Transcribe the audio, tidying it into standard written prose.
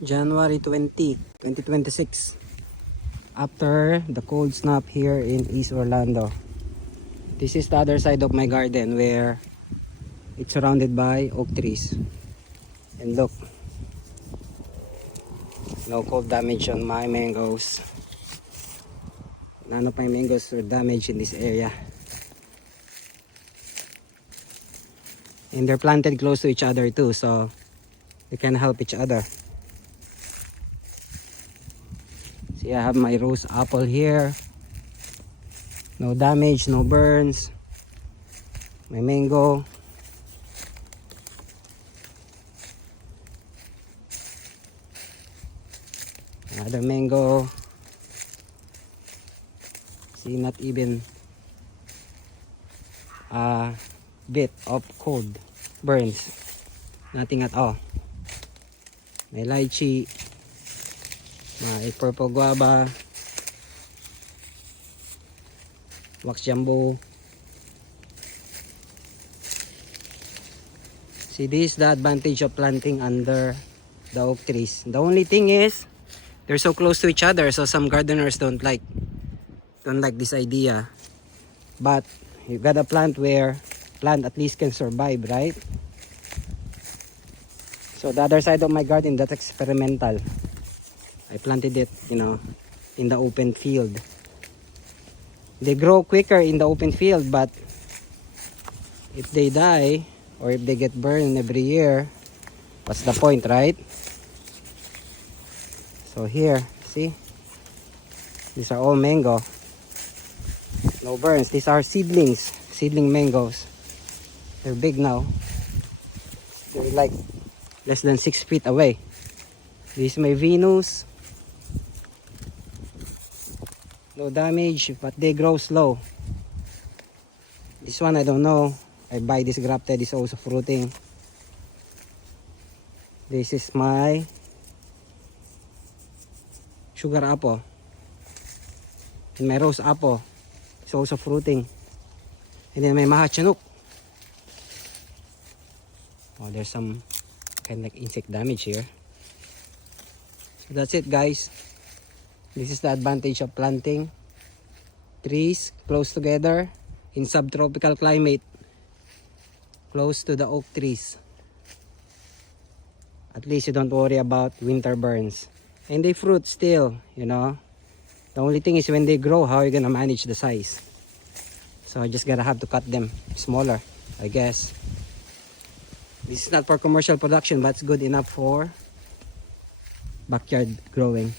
January 20, 2026. After the cold snap here in East Orlando. This is the other side of my garden where it's surrounded by oak trees. And look, no cold damage on my mangoes. None of my mangoes were damaged in this area. And they're planted close to each other too, so they can help each other. See, I have my rose apple here. No damage, no burns. My mango. Another mango. See, not even a bit of cold burns. Nothing at all. My lychee. My purple guava. Wax jumbo. See, this is the advantage of planting under the oak trees. The only thing is they're so close to each other, so some gardeners don't like this idea. But you gotta plant where plant at least can survive, right? So the other side of my garden, that's experimental. I planted it, in the open field. They grow quicker in the open field, but if they die or if they get burned every year, what's the point, right? So here, see? These are all mango. No burns. These are seedling mangoes. They're big now. They're like less than 6 feet away. This is my Venus. No damage, but they grow slow. This one I don't know. I buy this grafted, it's also fruiting. This is my sugar apple. And my rose apple, it's also fruiting. And then my mahachanuk. Oh, there's some kind of like insect damage here. So that's it, guys. This is the advantage of planting trees close together in subtropical climate, close to the oak trees. At least you don't worry about winter burns. And they fruit still, The only thing is when they grow, how are you gonna manage the size? So I just gotta have to cut them smaller, I guess. This is not for commercial production, but it's good enough for backyard growing.